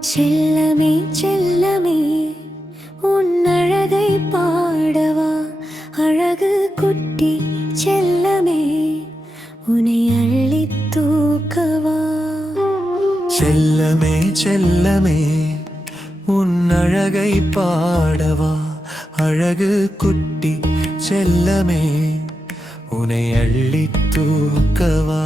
செல்லமே செல்லமே உன் அழகை பாடவா? அழகு குட்டி செல்லமே உன்னை அள்ளி தூக்கவா? செல்லமே செல்லமே உன் அழகை பாடவா? அழகு குட்டி செல்லமே உன்னை அள்ளி தூக்கவா?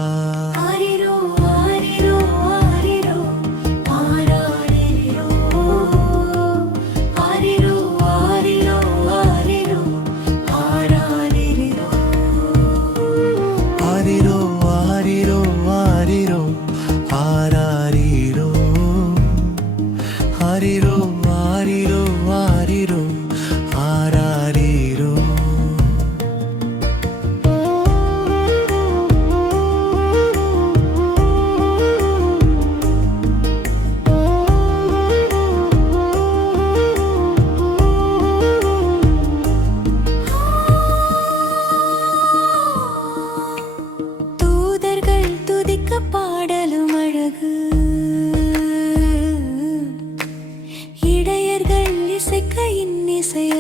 ஆரிரோ ஆரிரோ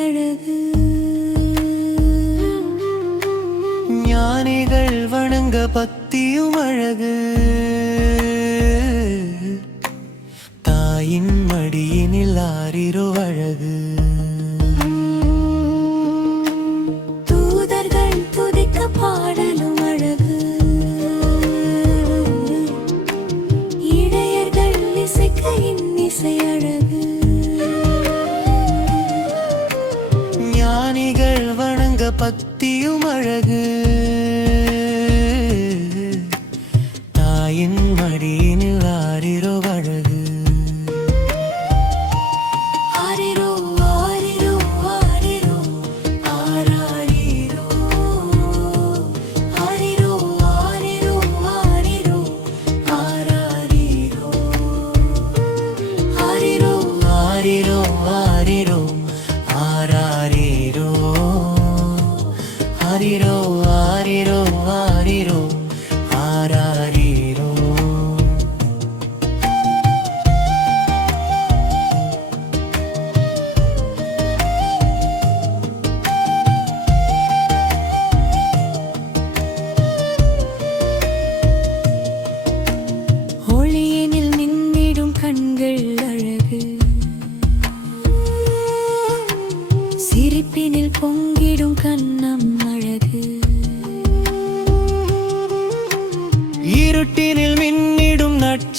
அழகு. ஞானிகள் வணங்க பக்தியும் அழகு. தாயின் மடியினில் ஆறிரோ அழகு. வணங்க பக்தியும் அழகு.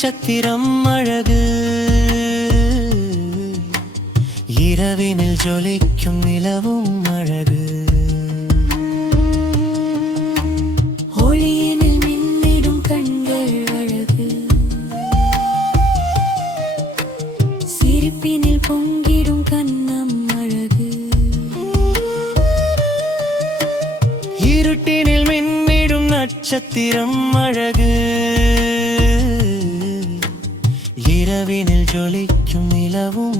நட்சத்திரம் அழகு. இரவினில் ஜொலிக்கும் நிலவும் அழகு. ஒளியினில் மின்னிடும் கண்கள் அழகு. சிரிப்பினில் பொங்கிடும் கண்ணம் அழகு. இருட்டினில் மின்னிடும் நட்சத்திரம் அழகு. இரவினில் ஜொலிக்கும் நிலவும்